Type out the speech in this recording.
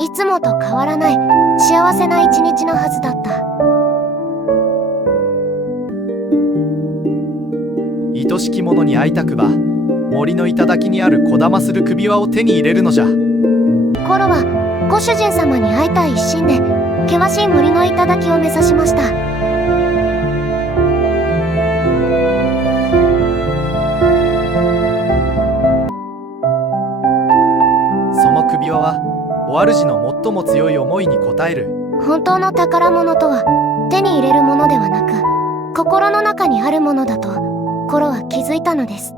いつもと変わらない幸せな一日のはずだった。愛しき者に会いたくば、森の頂にあるこだまする首輪を手に入れるのじゃ。コロはご主人様に会いたい一心で険しい森の頂を目指しました。その首輪はお主の最も強い思いに応える。本当の宝物とは手に入れるものではなく、心の中にあるものだとコロは気づいたのです。